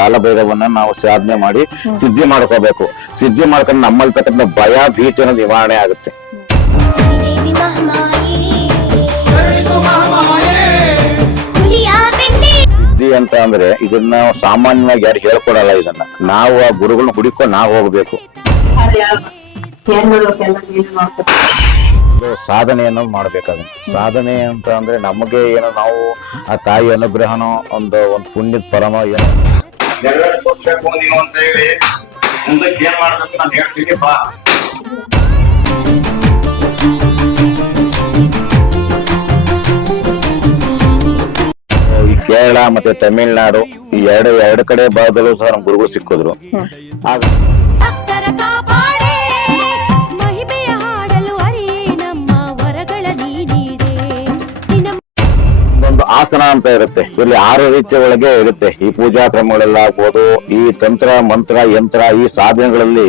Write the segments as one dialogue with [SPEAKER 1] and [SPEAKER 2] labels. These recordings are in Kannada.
[SPEAKER 1] ಕಾಲಭೈರವನ್ನ ನಾವು ಸಾಧನೆ ಮಾಡಿ ಸಿದ್ಧಿ ಮಾಡ್ಕೋಬೇಕು. ಸಿದ್ಧಿ ಮಾಡ್ಕೊಂಡು ನಮ್ಮಲ್ಲಿರ್ತಕ್ಕಂಥ ಭಯ ಭೀತಿ ಅನ್ನೋದು ನಿವಾರಣೆ ಆಗುತ್ತೆ. ಸಿದ್ಧಿ ಅಂತ ಅಂದ್ರೆ ಇದನ್ನ ಸಾಮಾನ್ಯವಾಗಿ ಯಾರು ಹೇಳ್ಕೊಡಲ್ಲ ಇದನ್ನ. ನಾವು ಆ ಗುರುಗಳನ್ನ ಹುಡುಕೊಂಡು ನಾವು ಹೋಗ್ಬೇಕು. ಸಾಧನೆ ಅನ್ನೋದು ಮಾಡ್ಬೇಕಾದ್ರೆ ಸಾಧನೆ ಅಂತ ಅಂದ್ರೆ ನಮಗೆ ಏನೋ ನಾವು ಆ ತಾಯಿ ಅನುಗ್ರಹನೋ ಒಂದು ಒಂದು ಪುಣ್ಯದ ಪರಮ ಏನೋ ನೆರವೇರಿಸ್ಬೇಕು ನೀವು ಅಂತ ಹೇಳಿ ಮುಂದಕ್ಕೆ ಏನ್ ಮಾಡ್ಬೇಕು ನಾನು ಹೇಳ್ತೀನಿ ಬಾ ಈ ಕೇರಳ ಮತ್ತೆ ತಮಿಳ್ನಾಡು ಈ ಎರಡು ಎರಡು ಕಡೆ ಭಾಗದಲ್ಲೂ ಸಹ ನಮ್ ಗುರುಗಳು ಸಿಕ್ಕಿದ್ರು. ಆಗ ಒಂದು ಆಸನ ಅಂತ ಇರುತ್ತೆ. ಇಲ್ಲಿ ಆರು ರೀತಿಯ ಒಳಗೆ ಇರುತ್ತೆ. ಈ ಪೂಜಾ ಕ್ರಮಗಳೆಲ್ಲ ಆಗ್ಬೋದು ಈ ತಂತ್ರ ಮಂತ್ರ ಯಂತ್ರ ಈ ಸಾಧನೆಗಳಲ್ಲಿ.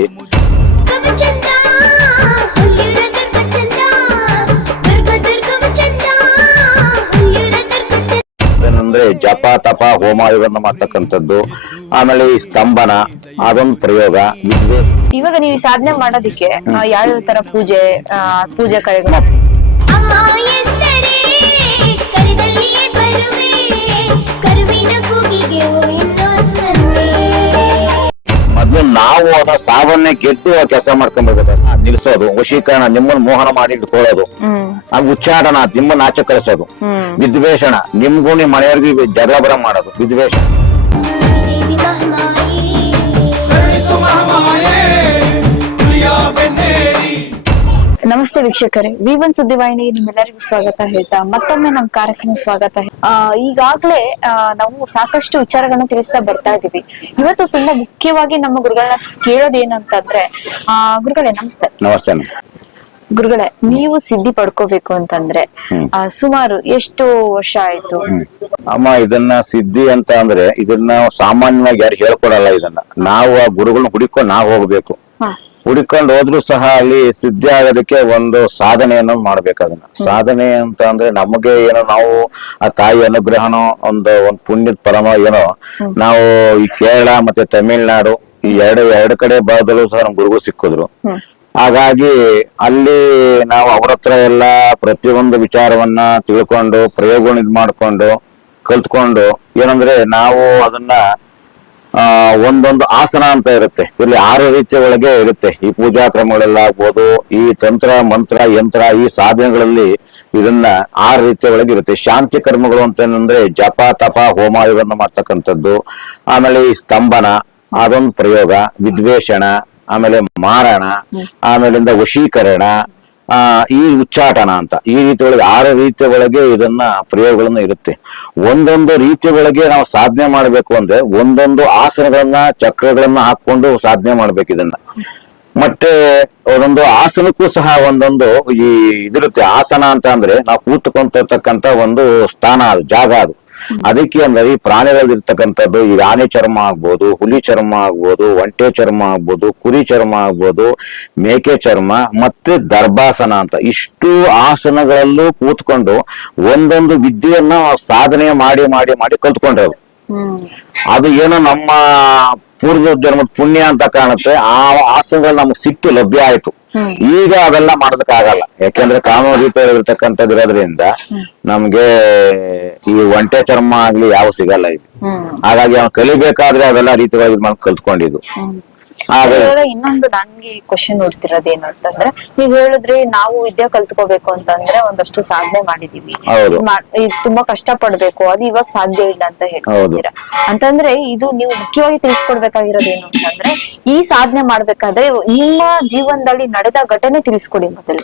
[SPEAKER 1] ಏನಂದ್ರೆ ಜಪ ತಪ ಹೋಮ ಇವನ್ನ ಮಾಡ್ತಕ್ಕಂಥದ್ದು. ಆಮೇಲೆ ಈ ಸ್ತಂಭನ ಅದೊಂದು ಪ್ರಯೋಗ.
[SPEAKER 2] ಇವಾಗ ನೀವು ಈ ಸಾಧನೆ ಮಾಡೋದಿಕ್ಕೆ ಯಾವ ತರ ಪೂಜೆ ಪೂಜೆ ಕಾರ್ಯಕ್ರಮ
[SPEAKER 1] ಮೊದ್ಲು ನಾವು ಅದ ಸಾವನ್ನೇ ಗೆದ್ದು ಕೆಲಸ ಮಾಡ್ಕೊಂಡ್ಬರ್ಬೇಕು ನಿಲ್ಸೋದು ವಶೀಕರಣ ನಿಮ್ಮನ್ನ ಮೋಹನ ಮಾಡಿ ಇಟ್ಕೊಳ್ಳೋದು.
[SPEAKER 2] ಹ್ಮ್.
[SPEAKER 1] ಆಮೇಲೆ ಉಚ್ಚಾಟನ ನಿಮ್ಮನ್ನ ಆಚೆ ಕಳಿಸೋದು
[SPEAKER 2] ಹ್ಮ್.
[SPEAKER 1] ವಿದ್ವೇಷಣ ನಿಮ್ಗೂ ನಿಮ್ ಮನೆಯವ್ರಿಗೂ ಜಗಳ ಬರ ಮಾಡೋದು ವಿದ್ವೇಷ.
[SPEAKER 2] ನಮಸ್ತೆ ವೀಕ್ಷಕರೇ. ವಿ ಒನ್ ಸುದ್ದಿವಾಹಿನಿ ನಿಮ್ಮೆಲ್ಲರಿಗೂ ಸ್ವಾಗತ ಹೇಳ್ತಾ ಮತ್ತೊಮ್ಮೆ ನಮ್ಮ ಕಾರ್ಯಕ್ರಮ ಸ್ವಾಗತ ಈಗಾಗ್ಲೇ ನಾವು ಸಾಕಷ್ಟು ವಿಚಾರಗಳನ್ನ ತಿಳಿಸ್ತಾ ಬರ್ತಾ ಇದೀವಿ. ಇವತ್ತು ತುಂಬಾ ಮುಖ್ಯವಾಗಿ ನಮ್ಮ ಗುರುಗಳನ್ನ ಕೇಳೋದ್ ಏನಂತಂದ್ರೆ ಆ ಗುರುಗಳೇ ನಮಸ್ತೆ.
[SPEAKER 1] ನಮಸ್ತೆ
[SPEAKER 2] ಗುರುಗಳೇ ನೀವು ಸಿದ್ಧಿ ಪಡ್ಕೋಬೇಕು ಅಂತಂದ್ರೆ ಸುಮಾರು ಎಷ್ಟು ವರ್ಷ ಆಯ್ತು?
[SPEAKER 1] ಅಮ್ಮ ಇದನ್ನ ಸಿದ್ಧಿ ಅಂತ ಅಂದ್ರೆ ಇದನ್ನ ಸಾಮಾನ್ಯವಾಗಿ ಯಾರು ಹೇಳ್ಕೊಡಲ್ಲ ಇದನ್ನ. ನಾವು ಆ ಗುರುಗಳನ್ನ ಹುಡುಕೊಂಡು ನಾವು ಹೋಗ್ಬೇಕು. ಹುಡುಕೊಂಡು ಹೋದ್ರು ಸಹ ಅಲ್ಲಿ ಸಿದ್ಧಿ ಆಗೋದಕ್ಕೆ ಒಂದು ಸಾಧನೆಯನ್ನು ಮಾಡ್ಬೇಕು ಅದನ್ನ. ಸಾಧನೆ ಅಂತ ಅಂದ್ರೆ ನಮಗೆ ಏನೋ ನಾವು ಆ ತಾಯಿ ಅನುಗ್ರಹನೋ ಒಂದು ಒಂದು ಪುಣ್ಯದ ಪರಮ ಏನೋ ನಾವು ಈ ಕೇರಳ ಮತ್ತೆ ತಮಿಳ್ನಾಡು ಈ ಎರಡು ಎರಡು ಕಡೆ ಭಾಗದಲ್ಲೂ ಸಹ ನಮ್ ಗುರುಗಳು ಸಿಕ್ಕಿದ್ರು. ಹಾಗಾಗಿ ಅಲ್ಲಿ ನಾವು ಅವ್ರ ಹತ್ರ ಎಲ್ಲ ಪ್ರತಿಯೊಂದು ವಿಚಾರವನ್ನ ತಿಳ್ಕೊಂಡು ಪ್ರಯೋಗ ಇದ್ ಮಾಡ್ಕೊಂಡು ಕಲ್ತ್ಕೊಂಡು ಏನಂದ್ರೆ ನಾವು ಅದನ್ನ ಒಂದೊಂದು ಆಸನ ಅಂತ ಇರುತ್ತೆ. ಇಲ್ಲಿ ಆರು ರೀತಿಯ ಒಳಗೆ ಇರುತ್ತೆ. ಈ ಪೂಜಾ ಕ್ರಮಗಳೆಲ್ಲ ಆಗ್ಬೋದು ಈ ತಂತ್ರ ಮಂತ್ರ ಯಂತ್ರ ಈ ಸಾಧನೆಗಳಲ್ಲಿ ಇದನ್ನ ಆರು ರೀತಿಯ ಒಳಗೆ ಇರುತ್ತೆ. ಶಾಂತಿ ಕರ್ಮಗಳು ಅಂತ ಏನಂದ್ರೆ ಜಪ ತಪ ಹೋಮ ಇವನ್ನ ಮಾಡ್ತಕ್ಕಂಥದ್ದು. ಆಮೇಲೆ ಈ ಸ್ತಂಭನ ಅದೊಂದು ಪ್ರಯೋಗ. ವಿದ್ವೇಷಣ ಆಮೇಲೆ ಮಾರಣ ಆಮೇಲಿಂದ ವಶೀಕರಣ ಆ, ಈ ಉಚ್ಚಾಟನ ಅಂತ. ಈ ರೀತಿ ಒಳಗೆ ಆರು ರೀತಿಯ ಒಳಗೆ ಇದನ್ನ ಪ್ರಯೋಗಗಳನ್ನ ಇರುತ್ತೆ. ಒಂದೊಂದು ರೀತಿಯ ಒಳಗೆ ನಾವು ಸಾಧನೆ ಮಾಡಬೇಕು ಅಂದ್ರೆ ಒಂದೊಂದು ಆಸನಗಳನ್ನ, ಚಕ್ರಗಳನ್ನ ಹಾಕೊಂಡು ಸಾಧನೆ ಮಾಡ್ಬೇಕು ಇದನ್ನ. ಮತ್ತೆ ಒಂದೊಂದು ಆಸನಕ್ಕೂ ಸಹ ಒಂದೊಂದು ಈ ಇದಿರುತ್ತೆ. ಆಸನ ಅಂತ ಅಂದ್ರೆ ನಾವು ಕೂತ್ಕೊಂತಿರ್ತಕ್ಕಂತ ಒಂದು ಸ್ಥಾನ ಅದು, ಜಾಗ ಅದು. ಅದಕ್ಕೆ ಅಂದ್ರೆ ಈ ಪ್ರಾಣಿಗಳಿರ್ತಕ್ಕಂಥದ್ದು ಈಗ ಆನೆ ಚರ್ಮ ಆಗ್ಬೋದು, ಹುಲಿ ಚರ್ಮ ಆಗ್ಬೋದು, ಒಂಟೆ ಚರ್ಮ ಆಗ್ಬೋದು, ಕುರಿ ಚರ್ಮ ಆಗ್ಬೋದು, ಮೇಕೆ ಚರ್ಮ, ಮತ್ತೆ ದರ್ಭಾಸನ ಅಂತ. ಇಷ್ಟು ಆಸನಗಳಲ್ಲೂ ಕೂತ್ಕೊಂಡು ಒಂದೊಂದು ವಿದ್ಯೆಯನ್ನ ಸಾಧನೆ ಮಾಡಿ ಮಾಡಿ ಮಾಡಿ ಕಲ್ತ್ಕೊಂಡ್ರು ಅದು ಏನೋ ನಮ್ಮ ಪೂರ್ವ ಜನ್ಮದ ಪುಣ್ಯ ಅಂತ ಕಾಣುತ್ತೆ. ಆ ಆಸನಗಳು ನಮ್ಗೆ ಸಿಟ್ಟು ಲಭ್ಯ ಆಯ್ತು. ಈಗ ಅವೆಲ್ಲ ಮಾಡೋದಕ್ಕಾಗಲ್ಲ ಯಾಕೆಂದ್ರೆ ಕಾನೂನು ರೀತಿಯಲ್ಲಿ ಇರ್ತಕ್ಕಂಥದ್ದು ಇರೋದ್ರಿಂದ ನಮ್ಗೆ ಈ ಒಂಟೆ ಚರ್ಮ ಆಗ್ಲಿ ಯಾವ ಸಿಗಲ್ಲ ಇದು. ಹಾಗಾಗಿ ಅವ್ನು ಕಲಿಬೇಕಾದ್ರೆ ಅವೆಲ್ಲ ರೀತಿಯಾಗಿ ಕಲ್ತ್ಕೊಂಡಿದ್ದು.
[SPEAKER 2] ಇವಾಗ ಇನ್ನೊಂದು ನನ್ಗೆ ಕ್ವಶನ್ ನೋಡ್ತಿರೋದು ಏನು ಅಂತಂದ್ರೆ ನೀವ್ ಹೇಳಿದ್ರಿ ನಾವು ವಿದ್ಯೆ ಕಲ್ತ್ಕೋಬೇಕು ಅಂತಂದ್ರೆ ಒಂದಷ್ಟು ಸಾಧನೆ ಮಾಡಿದೀವಿ. ತುಂಬಾ ಕಷ್ಟ ಪಡ್ಬೇಕು ಅದು ಇವಾಗ ಸಾಧ್ಯ ಇಲ್ಲ ಅಂತ. ಹೇಳ್ತೀರಾ ಅಂತಂದ್ರೆ ಇದು ನೀವು ಮುಖ್ಯವಾಗಿ ತಿಳಿಸ್ಕೊಡ್ಬೇಕಾಗಿರೋದು ಏನು ಅಂತಂದ್ರೆ ಈ ಸಾಧನೆ ಮಾಡ್ಬೇಕಾದ್ರೆ ನಿಮ್ಮ ಜೀವನದಲ್ಲಿ ನಡೆದ ಘಟನೆ ತಿಳಿಸ್ಕೊಡಿ ಮೊದಲು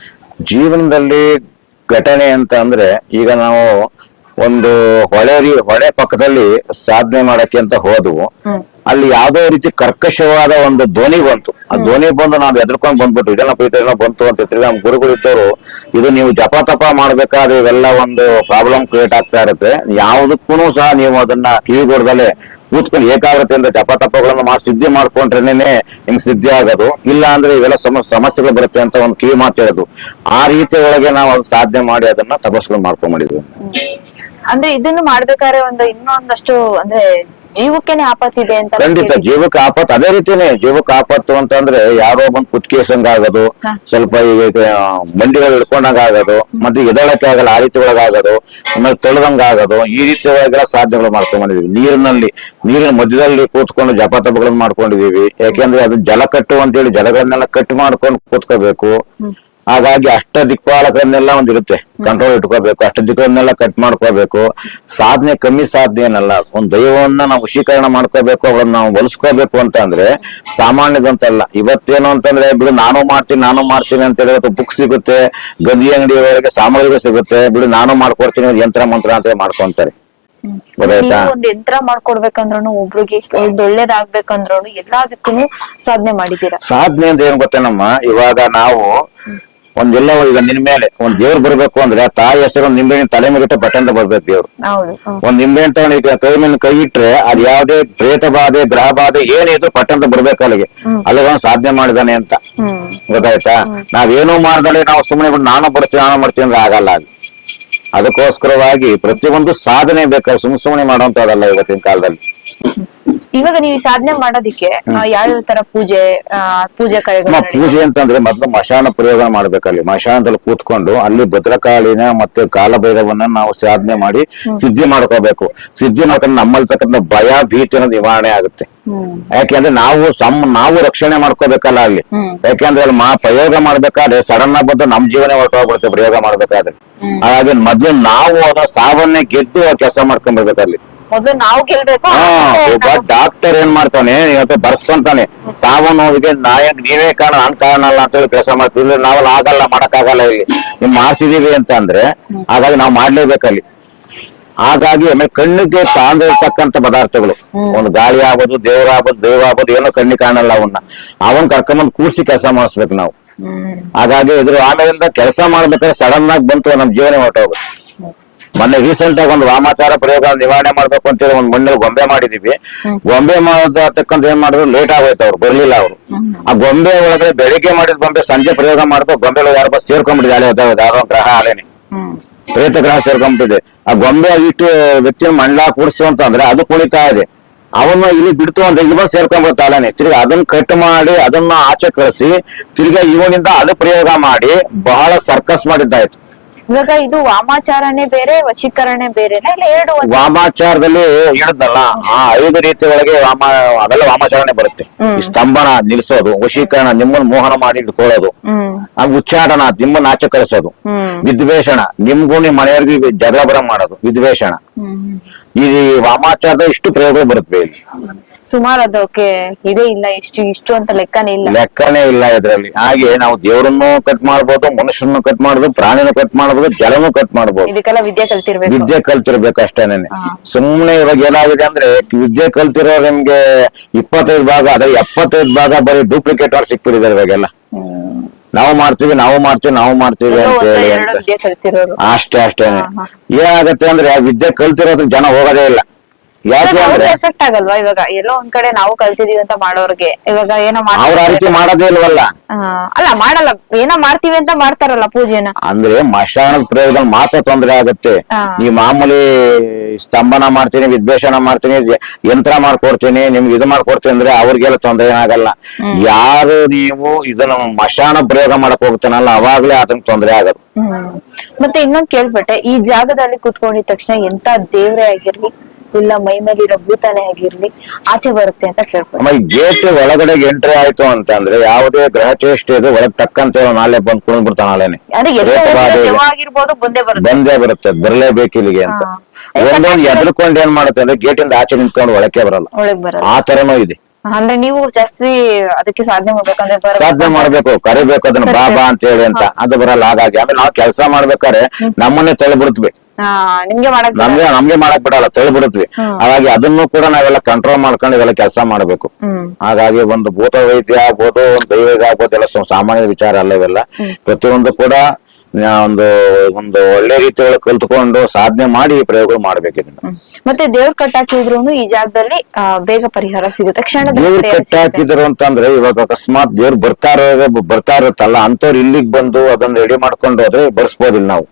[SPEAKER 1] ಜೀವನದಲ್ಲಿ ಘಟನೆ ಅಂತ ಅಂದ್ರೆ ಈಗ ನಾವು ಒಂದು ಹೊಳೆ ಹೊಳೆ ಪಕ್ಕದಲ್ಲಿ ಸಾಧನೆ ಮಾಡಕ್ಕೆ ಅಂತ ಹೋದವು. ಅಲ್ಲಿ ಯಾವ್ದೋ ರೀತಿ ಕರ್ಕಶವಾದ ಒಂದು ಧ್ವನಿ ಬಂತು. ಆ ಧ್ವನಿ ಬಂದು ನಾವು ಎದ್ರಕೊಂಡ್ ಬಂದ್ಬಿಟ್ಟು ಇದೆಲ್ಲ ಇದೆಲ್ಲ ಬಂತು ಅಂತ ತಿರ್ಗಿ ನಮ್ಮ ಗುರುಗಳು ಇದ್ದವರು ಇದು ನೀವು ಜಪ ತಪ ಮಾಡ್ಬೇಕಾದ್ರೆ ಇವೆಲ್ಲ ಒಂದು ಪ್ರಾಬ್ಲಮ್ ಕ್ರಿಯೇಟ್ ಆಗ್ತಾ ಇರುತ್ತೆ. ಯಾವ್ದಕ್ಕೂ ಸಹ ನೀವು ಅದನ್ನ ಕಿವಿಗೊಡ್ದಲೆ ಕೂತ್ಕೊಂಡು ಏಕಾಗ್ರತೆಯಿಂದ ಜಪ ತಪಗಳನ್ನು ಮಾಡಿ ಸಿದ್ಧಿ ಮಾಡ್ಕೊಂಡ್ರೇನೆ ನಿಮ್ಗೆ ಸಿದ್ಧಿ ಆಗೋದು. ಇಲ್ಲ ಅಂದ್ರೆ ಇವೆಲ್ಲ ಸಮ ಸಮಸ್ಯೆಗಳು ಬರುತ್ತೆ ಅಂತ ಒಂದು ಕಿವಿ ಮಾತು ಹೇಳೋದು. ಆ ರೀತಿ ಒಳಗೆ ನಾವು ಅದು ಸಾಧನೆ ಮಾಡಿ ಅದನ್ನ ತಪಸ್ಗಳು ಮಾಡ್ಕೊಂಡ್ ಮಾಡಿದ್ವಿ
[SPEAKER 2] ಅಂದ್ರೆ ಇದನ್ನು ಮಾಡ್ಬೇಕಾದ್ರೆ ಒಂದು ಇನ್ನೊಂದಷ್ಟು ಅಂದ್ರೆ ಜೀವಕ್ಕೇನೆ ಆಪತ್ತಿದೆ ಅಂತ
[SPEAKER 1] ಖಂಡಿತ. ಜೀವಕ್ಕೆ ಆಪತ್ತು ಅದೇ ರೀತಿನೇ ಜೀವಕ್ಕೆ ಆಪತ್ತು ಅಂತಂದ್ರೆ ಯಾರೋ ಬಂದ್ ಕುತ್ಕೇಸಂಗ ಆಗೋದು ಸ್ವಲ್ಪ ಈಗ ಮಂಡಿಗಳು ಹಿಡ್ಕೊಂಡಂಗ ಆಗೋದು ಮತ್ತೆ ಎದಳಕ್ಕೆ ಆಗಲ್ಲ ಆ ರೀತಿ ಒಳಗಾಗೋದು ಆಮೇಲೆ ತೊಳೆದಂಗ ಆಗೋದು ಈ ರೀತಿ ಒಳಗೆಲ್ಲ ಸಾಧನೆಗಳು ಮಾಡ್ಕೊಂಡ್ ಬಂದಿದೀವಿ ನೀರಿನಲ್ಲಿ ನೀರಿನ ಮಧ್ಯದಲ್ಲಿ ಕೂತ್ಕೊಂಡು ಜಪಾತಪಗಳನ್ನು ಮಾಡ್ಕೊಂಡಿದೀವಿ ಯಾಕೆಂದ್ರೆ ಅದು ಜಲ ಕಟ್ಟು ಅಂತೇಳಿ ಜಲಗಳನ್ನೆಲ್ಲ ಕಟ್ ಮಾಡ್ಕೊಂಡು ಕೂತ್ಕೋಬೇಕು. ಹಾಗಾಗಿ ಅಷ್ಟ ದಿಕ್ಪಾಲಕರನ್ನೆಲ್ಲ ಒಂದ್ ಇರುತ್ತೆ. ಕಂಟ್ರೋಲ್ ಇಟ್ಕೋಬೇಕು ಅಷ್ಟ ದಿಕ್ಕನ್ನೆಲ್ಲ ಕಟ್ ಮಾಡ್ಕೋಬೇಕು. ಸಾಧನೆ ಕಮ್ಮಿ ಸಾಧನೆ ಏನಲ್ಲ ಒಂದ್ ದೈವವನ್ನ ನಾವು ವಶೀಕರಣ ಮಾಡ್ಕೋಬೇಕು ಅವ್ರನ್ನ ನಾವು ಬಳಸ್ಕೋಬೇಕು ಅಂತ ಅಂದ್ರೆ ಸಾಮಾನ್ಯದಂತಲ್ಲ. ಇವತ್ತೇನು ಅಂತಂದ್ರೆ ಬಿಡು ನಾನು ಮಾಡ್ತೀನಿ ನಾನು ಮಾಡ್ತೀನಿ ಅಂತ ಹೇಳಿದ್ರೆ ಬುಕ್ ಸಿಗುತ್ತೆ ಗದಿ ಅಂಗಡಿ ಒಳಗೆ ಸಾಮಗ್ರಿಗಳು ಸಿಗುತ್ತೆ ಬಿಡು ನಾನು ಮಾಡ್ಕೊಡ್ತೀನಿ ಯಂತ್ರ ಮಂತ್ರ ಅಂತ ಮಾಡ್ಕೊಂತಾರೆ?
[SPEAKER 2] ಒಂದ್ ಯಂತ್ರ ಮಾಡ್ಕೊಡ್ಬೇಕಂದ್ರೂ ಒಬ್ರಿಗೆ ಒಂದ್ ಒಳ್ಳೇದಾಗ್ಬೇಕಂದ್ರೂ ಎಲ್ಲದಕ್ಕೂ ಸಾಧನೆ ಮಾಡಿದೀರ
[SPEAKER 1] ಸಾಧನೆ ಅಂದ್ರೆ ಏನ್ ಗೊತ್ತೇನಮ್ಮ? ಇವಾಗ ನಾವು ಒಂದೆಲ್ಲ ಈಗ ನಿನ್ ಮೇಲೆ. ಒಂದ್ ದೇವ್ರು ಬರ್ಬೇಕು ಅಂದ್ರೆ ತಾಯಿ ಹೆಸರು ನಿಂಬೆ ತಲೆ ಮೇಲೆ ಬಟನ್ ಬರ್ಬೇಕು ದೇವ್ರು. ಒಂದ್ ನಿಂಬೆಹಣ್ಣು ತಗೊಂಡು ಈಗ ಕೈ ಮೇಲೆ ಕೈ ಇಟ್ರೆ ಅದ್ ಯಾವ್ದೇ ಪ್ರೇತ ಬಾಧೆ ಗ್ರಹ ಬಾಧೆ ಏನಿದ್ರು ಪಟ್ಟಂತ ಬರ್ಬೇಕು ಅಲ್ಲಿಗೆ. ಅಲ್ಲಿಗೊಂದು ಸಾಧನೆ ಮಾಡಿದಾನೆ ಅಂತ.
[SPEAKER 2] ಗೊತ್ತಾಯ್ತಾ?
[SPEAKER 1] ಗೊತ್ತಾಯ್ತಾ ನಾವೇನೋ ಮಾಡ್ದಲೆ ನಾವು ಸುಮ್ಮನೆ ಬಿಟ್ಟು ನಾನು ಬರ್ತೀನಿ ನಾನು ಮಾಡ್ತೀನಿ ಅಂದ್ರೆ ಆಗಲ್ಲ ಅದು. ಅದಕ್ಕೋಸ್ಕರವಾಗಿ ಪ್ರತಿಯೊಂದು ಸಾಧನೆ ಬೇಕಾದ್ರೆ ಸುಮ್ ಸುಮ್ಮನೆ ಮಾಡುವಂತದಲ್ಲ ಇವತ್ತಿನ ಕಾಲದಲ್ಲಿ.
[SPEAKER 2] ಇವಾಗ ನೀವು ಈ ಸಾಧನೆ ಮಾಡೋದಿಕ್ಕೆ ಯಾವ ತರ ಪೂಜೆ ಆ, ಪೂಜೆ ಕಾರ್ಯಗಳು
[SPEAKER 1] ನಮ್ಮ ಪೂಜೆ ಅಂತಂದ್ರೆ ಮೊದಲು ಮಶಾನ ಪ್ರಯೋಗ ಮಾಡ್ಬೇಕಲ್ಲಿ. ಮಶಾನದಲ್ಲಿ ಕೂತ್ಕೊಂಡು ಅಲ್ಲಿ ಭದ್ರಕಾಳಿನ ಮತ್ತೆ ಕಾಲಭೈರವನ್ನ ನಾವು ಸಾಧನೆ ಮಾಡಿ ಸಿದ್ಧಿ ಮಾಡ್ಕೋಬೇಕು. ಸಿದ್ಧಿ ಮಾಡ್ಕೊಂಡು ತಕ್ಕಂತ ಭಯ ಭೀತಿ ಅನ್ನೋದು ನಿವಾರಣೆ ಆಗುತ್ತೆ.
[SPEAKER 2] ಹ್ಮ್.
[SPEAKER 1] ಯಾಕೆಂದ್ರೆ ನಾವು ಸಮ್ ನಾವು ರಕ್ಷಣೆ ಮಾಡ್ಕೋಬೇಕಲ್ಲ ಅಲ್ಲಿ.
[SPEAKER 2] ಹ್ಮ್.
[SPEAKER 1] ಯಾಕೆಂದ್ರೆ ಅಲ್ಲಿ ಮಾ ಪ್ರಯೋಗ ಮಾಡ್ಬೇಕಾದ್ರೆ ಸಡನ್ ಆಗಿ ಬಂದು ನಮ್ ಜೀವನ ಹೊರಟೋಗ್ಬಿಡುತ್ತೆ ಪ್ರಯೋಗ ಮಾಡ್ಬೇಕಾದ್ರೆ. ಹಾಗಾಗಿ ಮೊದ್ಲು ನಾವು ಅದರ ಸಾವನ್ನೇ ಗೆದ್ದು ಕೆಲಸ ಮಾಡ್ಕೊಂಡ್ ಬರ್ಬೇಕಲ್ಲಿ
[SPEAKER 2] ಮೊದ್ಲು ನಾವು ಗೆಲ್ಬೇಕು
[SPEAKER 1] ಒಬ್ಬ ಡಾಕ್ಟರ್ ಏನ್ ಮಾಡ್ತಾನೆ ಇವತ್ತು ಬರ್ಸ್ಕೊಂತಾನೆ. ಸಾವು ನೋವಿಗೆ ನಾಯಕ್ ನೀವೇ ಕಾರಣ ನಾನ್ ಅಂತ ಹೇಳಿ ಕೆಲಸ ಮಾಡ್ತೀವಿ. ನಾವೆಲ್ಲ ಆಗಲ್ಲ ಮಾಡಕ್ಕಾಗಲ್ಲ ಇಲ್ಲಿ. ನಿಮ್ ಮಾಡ್ಸಿದೀವಿ ಅಂತ ಅಂದ್ರೆ ಹಾಗಾಗಿ ನಾವು ಮಾಡ್ಲೇಬೇಕಲ್ಲಿ ಹಾಗಾಗಿ ಆಮೇಲೆ ಕಣ್ಣಿಗೆ ತಾಂದಿರ್ತಕ್ಕಂಥ ಪದಾರ್ಥಗಳು. ಒಂದು ಗಾಳಿ ಆಗೋದು ದೇವ್ರ ಆಗೋದು ದೇವ್ರ ಆಗೋದು ಏನೋ ಕಣ್ಣಿಗೆ ಕಾಣಲ್ಲ ಅವನ್ನ ಅವನ್ ಕರ್ಕೊಂಬಂದ್ ಕೂರ್ಸಿ ಕೆಲಸ ಮಾಡಿಸ್ಬೇಕು ನಾವು. ಹಾಗಾಗಿ ಇದ್ರ ಆಮೇಲಿಂದ ಕೆಲಸ ಮಾಡ್ಬೇಕಾದ್ರೆ ಸಡನ್ ಆಗಿ ಬಂತು ನಮ್ ಜೀವನ ಹೊರಟೋಗುತ್ತೆ. ಮೊನ್ನೆ ರೀಸೆಂಟ್ ಆಗಿ ಒಂದು ವಾಮಾಚಾರ ಪ್ರಯೋಗ ನಿವಾರಣೆ ಮಾಡ್ಬೇಕು ಅಂತೇಳಿ ಒಂದ್ ಮಣ್ಣ ಗೊಂಬೆ ಮಾಡಿದೀವಿ. ಗೊಂಬೆ ಮಾಡತಕ್ಕಂತ ಏನ್ ಮಾಡಿದ್ರು ಲೇಟ್ ಆಗೋಯ್ತು ಅವ್ರು ಬರ್ಲಿಲ್ಲ ಅವ್ರು. ಆ ಗೊಂಬೆ ಒಳಗಡೆ ಬೆಳಿಗ್ಗೆ ಮಾಡಿದ ಗೊಂಬೆ ಸಂಜೆ ಪ್ರಯೋಗ ಮಾಡ್ಬೇಕು ಗೊಂಬೆ ಯಾರಪ್ಪ ಯಾರೋ ಸೇರ್ಕೊಂಡ್ಬಿಟ್ಟಿದೆ ಅಲೆ ಯಾರೋ ಗ್ರಹ ಅಲೆನೆ ಪ್ರೇತ ಗ್ರಹ ಸೇರ್ಕೊಂಡ್ಬಿಟ್ಟಿದೆ ಆ ಗೊಂಬೆ ಇಟ್ಟು ವ್ಯಕ್ತಿಯ ಮಣ್ಣ ಕೂಡಿಸು ಅಂತಂದ್ರೆ ಅದು ಕುಣಿತಾ ಇದೆ. ಅವನ್ನ ಇಲ್ಲಿ ಬಿಡ್ತು ಅಂತ ಇಲ್ಲಿ ಬಂದು ಸೇರ್ಕೊಂಡ್ಬಿಡ್ತಾ ಅಲ್ಲನೆ ತಿರ್ಗಿ ಅದನ್ನ ಕಟ್ ಮಾಡಿ ಅದನ್ನ ಆಚೆ ಕಳಿಸಿ ತಿರ್ಗಿ ಇವನಿಂದ ಅದು ಪ್ರಯೋಗ ಮಾಡಿ ಬಹಳ ಸರ್ಕಸ್ ಮಾಡಿದ್ದಾಯ್ತು.
[SPEAKER 2] ಇವಾಗ ಇದು ವಾಮಾಚಾರನೇ ಬೇರೆ ವಶೀಕರಣೆ ಬೇರೆ ಇಲ್ಲ ಎರಡು ಒಂದೇ?
[SPEAKER 1] ವಾಮಾಚಾರದಲ್ಲಿ ಹೇಳಿದ್ನಲ್ಲ ಆ ಐದು ರೀತಿ ಒಳಗೆ ವಾಮ ಅದೆಲ್ಲ ವಾಮಾಚಾರನೆ ಬರುತ್ತೆ. ಈ ಸ್ತಂಭನ ನಿಲ್ಸೋದು ವಶೀಕರಣ ನಿಮ್ಮನ್ನ ಮೋಹನ ಮಾಡಿ ಇಟ್ಕೊಳ್ಳೋದು
[SPEAKER 2] ಹ್ಮ್.
[SPEAKER 1] ಉಚ್ಚಾಟನ ನಿಮ್ಮನ್ನ ಆಚೆ ಕಳಿಸೋದು
[SPEAKER 2] ಹ್ಮ್.
[SPEAKER 1] ವಿದ್ವೇಷಣ ನಿಮ್ಗೂ ನಿಮ್ ಮನೆಯವ್ರಿಗೆ ಜಗಳ ಬರ ಮಾಡೋದು ವಿದ್ವೇಷಣ.
[SPEAKER 2] ಹ್ಮ್.
[SPEAKER 1] ಈ ವಾಮಾಚಾರದ ಇಷ್ಟು ಪ್ರಯೋಗಗಳು ಬರುತ್ತೆ ಇಲ್ಲಿ.
[SPEAKER 2] ಸುಮಾರು ಅದಕ್ಕೆ ಇದೇ ಇಲ್ಲ ಎಷ್ಟು ಇಷ್ಟು ಅಂತ ಲೆಕ್ಕನೇ ಇಲ್ಲ.
[SPEAKER 1] ಲೆಕ್ಕನೇ ಇಲ್ಲ ಇದ್ರಲ್ಲಿ. ಹಾಗೆ ನಾವು ದೇವರನ್ನು ಕಟ್ ಮಾಡ್ಬೋದು ಮನುಷ್ಯರನ್ನು ಕಟ್ ಮಾಡ್ಬೋದು ಪ್ರಾಣಿನ ಕಟ್ ಮಾಡ್ಬೋದು ಜಲನು ಕಟ್ ಮಾಡ್ಬೋದು.
[SPEAKER 2] ಇದಕ್ಕೆಲ್ಲ ವಿದ್ಯೆ ಕಲ್ತಿರ್ಬೇಕು.
[SPEAKER 1] ವಿದ್ಯೆ ಕಲ್ತಿರ್ಬೇಕು ಅಷ್ಟೇನೆ.
[SPEAKER 2] ಸುಮ್ಮನೆ
[SPEAKER 1] ಸುಮ್ನೆ ಇವಾಗ ಏನಾಗಿದೆ ಅಂದ್ರೆ ವಿದ್ಯೆ ಕಲ್ತಿರೋ ನಿಮ್ಗೆ ಇಪ್ಪತ್ತೈದು ಭಾಗ ಅದ್ರ ಎಪ್ಪತ್ತೈದು ಭಾಗ ಬರೀ ಡೂಪ್ಲಿಕೇಟ್ ಅವ್ರು ಸಿಕ್ಬಿಟ್ಟಿದ್ದಾರೆ ಇವಾಗೆಲ್ಲ. ನಾವು ಮಾಡ್ತೀವಿ ನಾವು ಮಾಡ್ತೀವಿ ನಾವು ಮಾಡ್ತೀವಿ ಅಂತ ಹೇಳಿ ಅಷ್ಟೇ ಅಷ್ಟೇನೆ. ಏನಾಗತ್ತೆ ಅಂದ್ರೆ ವಿದ್ಯೆ ಕಲ್ತಿರೋದ್ರ ಜನ ಹೋಗೋದೇ ಇಲ್ಲ.
[SPEAKER 2] ಎಫೆಕ್ಟ್ ಆಗಲ್ವಾ? ಇವಾಗ ಎಲ್ಲೋ ಒಂದ್ ಕಡೆ ನಾವು ಕಲ್ತಿದೀವಿ ಅಂತ ಮಾಡೋರ್ಗೆ. ಇವಾಗ ಏನೋ
[SPEAKER 1] ಅವ್ರ ಆ ರೀತಿ ಮಾಡೋದೇ ಇಲ್ವಲ್ಲ?
[SPEAKER 2] ಅಲ್ಲ ಮಾಡಲ್ಲ. ಏನೋ ಮಾಡ್ತೀವಿ ಅಂತ ಮಾಡ್ತಾರಲ್ಲ ಪೂಜೆನ.
[SPEAKER 1] ಅಂದ್ರೆ ಮಶಾನದ ಪ್ರಯೋಗದಲ್ಲಿ ಮಾತ್ರ ತೊಂದರೆ ಆಗುತ್ತೆ. ನೀವ್ ಮಾಮೂಲಿ ಸ್ತಂಭನ ಮಾಡ್ತೀನಿ ವಿದ್ವೇಷಣ ಮಾಡ್ತೀನಿ ಯಂತ್ರ ಮಾಡ್ಕೊಡ್ತೀನಿ ನಿಮ್ಗೆ ಇದು ಮಾಡ್ಕೊಡ್ತೀನಿ ಅಂದ್ರೆ ಅವ್ರಿಗೆಲ್ಲ ತೊಂದರೆ ಏನಾಗಲ್ಲ. ಯಾರು ನೀವು ಇದನ್ನ ಮಶಾನ ಪ್ರಯೋಗ ಮಾಡಕ್ ಹೋಗ್ತಾನಲ್ಲ ಅವಾಗ್ಲೇ ಅದನ್ನ ತೊಂದರೆ ಆಗದು.
[SPEAKER 2] ಮತ್ತೆ ಇನ್ನೊಂದ್ ಕೇಳ್ಬಿಟ್ಟೆ ಈ ಜಾಗದಲ್ಲಿ ಕುತ್ಕೊಂಡಿದ ತಕ್ಷಣ ಎಂತ ದೇವ್ರೆ ಆಗಿರ್ಲಿ. ಇಲ್ಲ ಮೈ ಮೇಲಿರೋ ಭೂತಾನೆ ಆಗಿರ್ಲಿ ಆಚೆ ಬರುತ್ತೆ ಅಂತ ಕೇಳ್ಕೊಂಡು
[SPEAKER 1] ಆಮೇಲೆ ಗೇಟ್ ಒಳಗಡೆ ಎಂಟ್ರಿ ಆಯ್ತು ಅಂತ ಅಂದ್ರೆ ಯಾವುದೇ ಗ್ರಹ ಚೇಷ್ಟೆ ಇದೆ ಒಳಗ್ ತಕ್ಕಂತ ನಾಳೆ ಬಂದ್ ಕುಣ್ ಬಿಡ್ತಾನ ನಾಳೆನೆ
[SPEAKER 2] ಅಂದ್ರೆ ಎಲ್ಲ
[SPEAKER 1] ರೇಖೆ ಬಾಧೆ
[SPEAKER 2] ಹೋಗಿರೋ
[SPEAKER 1] ಇದೆ.
[SPEAKER 2] ದೆವ್ವ ಆಗಿರ್ಬೋದು ಬಂದೇ ಬರುತ್ತೆ.
[SPEAKER 1] ಬಂದೇ ಬರುತ್ತೆ ಬರ್ಲೇಬೇಕು ಇಲ್ಲಿಗೆ ಅಂತ.
[SPEAKER 2] ಹಾ.
[SPEAKER 1] ಒಂದೊಂದು ಎದ್ರಕೊಂಡು ಏನ್ ಮಾಡುತ್ತೆ ಅಂದ್ರೆ ಗೇಟ್ ಇಂದ ಆಚೆ ನಿಂತ್ಕೊಂಡು ಒಳಕ್ಕೆ ಬರಲ್ಲ.
[SPEAKER 2] ಒಳಗ್ ಬರಲ್ಲ.
[SPEAKER 1] ಆ ತರನೂ ಇದೆ.
[SPEAKER 2] ಅಂದ್ರೆ ನೀವು ಜಾಸ್ತಿ ಅದಕ್ಕೆ ಸಾಧನೆ ಮಾಡ್ಬೇಕಂದ್ರೆ
[SPEAKER 1] ಸಾಧನೆ ಮಾಡ್ಬೇಕು ಕರಿಬೇಕು ಅದನ್ನ ಬಾಬಾ ಅಂತ ಹೇಳಿ ಅಂತ ಅದು ಬರಲ್ಲ ಹಾಗಾಗಿ. ಆಮೇಲೆ ನಾವು ಕೆಲಸ ಮಾಡ್ಬೇಕಾದ್ರೆ ನಮ್ಮನ್ನೇ ತಳ್ಳಿಬಿಡ್ತೀವಿ.
[SPEAKER 2] ನಿಮ್ಗೆ ಮಾಡಕ್.
[SPEAKER 1] ನಮ್ಗೆ ನಮ್ಗೆ ಮಾಡಕ್ ಬಿಡಲ್ಲ ತಳ್ಳಿಬಿಡ್ತೀವಿ.
[SPEAKER 2] ಬಿಡುತ್ತೆ
[SPEAKER 1] ಹಾಗಾಗಿ ಅದನ್ನು ಕೂಡ ನಾವೆಲ್ಲ ಕಂಟ್ರೋಲ್ ಮಾಡ್ಕೊಂಡು ಇವೆಲ್ಲ ಕೆಲಸ ಮಾಡ್ಬೇಕು. ಹಾಗಾಗಿ ಒಂದು ಭೂತ ವೈದ್ಯ ಆಗ್ಬೋದು ಒಂದು ದೈವ ಆಗ್ಬೋದು ಎಲ್ಲ ಸಾಮಾನ್ಯ ವಿಚಾರ ಅಲ್ಲ ಇವೆಲ್ಲ. ಪ್ರತಿಯೊಂದು ಕೂಡ ಒಂದು ಒಂದು ಒಳ್ಳೆ ರೀತಿಯಲ್ಲಿ ಕಲ್ತ್ಕೊಂಡು ಸಾಧನೆ ಮಾಡಿ ಈ ಪ್ರಯೋಗಗಳು ಮಾಡ್ಬೇಕಿದನ್ನ
[SPEAKER 2] ಹ್ಮ್. ಮತ್ತೆ ದೇವ್ರ ಕಟ್ಟಾಕಿದ್ರು ಈ ಜಾಗದಲ್ಲಿ ಆ, ಬೇಗ ಪರಿಹಾರ ಸಿಗುತ್ತೆ. ಕ್ಷಣ
[SPEAKER 1] ದೇವ್ರ
[SPEAKER 2] ಪರಿಹಾರ
[SPEAKER 1] ಕಟ್ಟಿ ಹಾಕಿದ್ರು ಅಂತಂದ್ರೆ ಇವಾಗ ಅಕಸ್ಮಾತ್ ದೇವ್ರ ಬರ್ತಾ ಇರೋ ಬರ್ತಾ ಇರುತ್ತಲ್ಲ ಅಂತವ್ರು ಇಲ್ಲಿಗ್ ಬಂದು ಅದನ್ನ ರೆಡಿ ಮಾಡ್ಕೊಂಡು ಹೋದ್ರೆ ಬರ್ಸ್ಬೋದಿಲ್ಲ ನಾವು.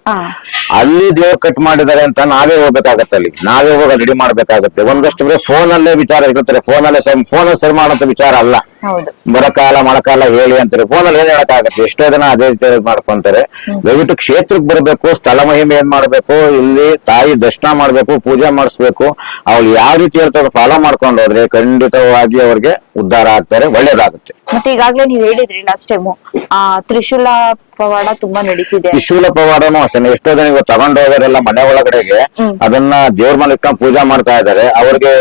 [SPEAKER 1] ಅಲ್ಲಿ ದೇವ್ರ ಕಟ್ ಮಾಡಿದ್ದಾರೆ ಅಂತ ನಾವೇ ಹೋಗ್ಬೇಕಾಗತ್ತೆ ಅಲ್ಲಿ. ನಾವೇ ಹೋಗಿ ರೆಡಿ ಮಾಡ್ಬೇಕಾಗತ್ತೆ. ಒಂದಷ್ಟು ಬರೀ ಫೋನ್ ಅಲ್ಲೇ ವಿಚಾರ ಇರ್ತಾರೆ ಫೋನ್ ಅಲ್ಲೇ ಫೋನ್ ಫೋನ್ ಸರಿ ಮಾಡೋಂಥ ವಿಚಾರ ಅಲ್ಲ.
[SPEAKER 2] ಹೌದು.
[SPEAKER 1] ಬರಕಾಲ ಮಳಕಾಲ ಹೇಳಿ ಅಂತಾರೆ. ಫೋನ್ ಅಲ್ಲಿ ಏನ್ ಹೇಳಕ್ಕಾಗತ್ತೆ? ಎಷ್ಟೋ ಜನ ಅದೇ ರೀತಿ ಮಾಡ್ಕೊಂತಾರೆ. ದಯವಿಟ್ಟು ಕ್ಷೇತ್ರಕ್ಕೆ ಬರಬೇಕು ಸ್ಥಳ ಮಹಿಮೆ ಏನ್ ಮಾಡ್ಬೇಕು ಇಲ್ಲಿ ತಾಯಿ ದರ್ಶನ ಮಾಡ್ಬೇಕು ಪೂಜೆ ಮಾಡಿಸ್ಬೇಕು. ಅವ್ಳು ಯಾವ ರೀತಿ ಹೇಳ್ತಾರೆ ಫಾಲೋ ಮಾಡ್ಕೊಂಡು ಹೋದ್ರೆ ಖಂಡಿತವಾಗಿ ಅವ್ರಿಗೆ ಉದ್ಧಾರ ಆಗ್ತಾರೆ ಒಳ್ಳೇದಾಗುತ್ತೆ.
[SPEAKER 2] ಮತ್ತೆ ಈಗಾಗ್ಲೇ ನೀವ್ ಹೇಳಿದ್ರಿ ಲಾಸ್ಟ್ ಟೈಮು ಆ ತ್ರಿಶೂಲ ಪವಾಡ ತುಂಬಾ ನಡೀತಿದೆ.
[SPEAKER 1] ತ್ರಿಶೂಲ ಪವಾಡನು ಅಷ್ಟೇ ಎಷ್ಟೋ ಜನ ಇವತ್ತು ತಗೊಂಡು ಹೋಗೋರೆಲ್ಲ ಮನೆ ಒಳಗಡೆಗೆ ಅದನ್ನ ದೇವ್ರ ಮನೆ ಇಟ್ಕೊಂಡು ಪೂಜೆ ಮಾಡ್ತಾ ಇದಾರೆ ಅವ್ರಿಗೆ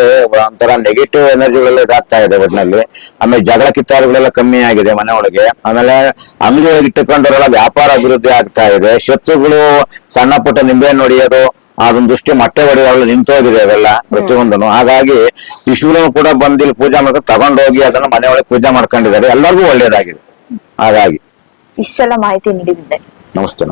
[SPEAKER 1] ಒಂಥರ ನೆಗೆಟಿವ್ ಎನರ್ಜಿಗಳೆಲ್ಲ ಇದಾಗ್ತಾ ಇದೆ ಒಟ್ಟಿನಲ್ಲಿ ಆಮೇಲೆ ಜಗಳ ಕಿತ್ತಾರಗಳೆಲ್ಲ ಕಮ್ಮಿ ಆಗಿದೆ ಮನೆ ಒಳಗೆ. ಆಮೇಲೆ ಅಂಗಡಿ ಒಳಗೆ ಇಟ್ಟುಕೊಂಡವರೆಲ್ಲ ವ್ಯಾಪಾರ ಅಭಿವೃದ್ಧಿ ಆಗ್ತಾ ಇದೆ. ಶತ್ರುಗಳು ಸಣ್ಣ ಪುಟ್ಟ ನಿಂಬೆ ಹೊಡಿಯೋದು ಅದೊಂದು ದೃಷ್ಟಿ ಮೊಟ್ಟೆ ಹೊಡೆಯೋಲ್ಲ ನಿಂತೋಗಿದೆ ಅವೆಲ್ಲ ಪ್ರತಿಯೊಂದನು ಹಾಗಾಗಿ ತ್ರಿಶೂಲನು ಕೂಡ ಬಂದಿಲ್ಲಿ ಪೂಜಾ ಪೂಜೆ ಮಾಡ್ಕೊಂಡು ತಗೊಂಡೋಗಿ ಅದನ್ನ ಮನೆ ಒಳಗೆ ಪೂಜೆ ಮಾಡ್ಕೊಂಡಿದ್ದಾರೆ. ಎಲ್ಲರಿಗೂ ಒಳ್ಳೇದಾಗಿದೆ. ಹಾಗಾಗಿ.
[SPEAKER 2] ಇಷ್ಟೆಲ್ಲ ಮಾಹಿತಿ ನೀಡಿದ್ದೆ
[SPEAKER 1] ನಮಸ್ತೆ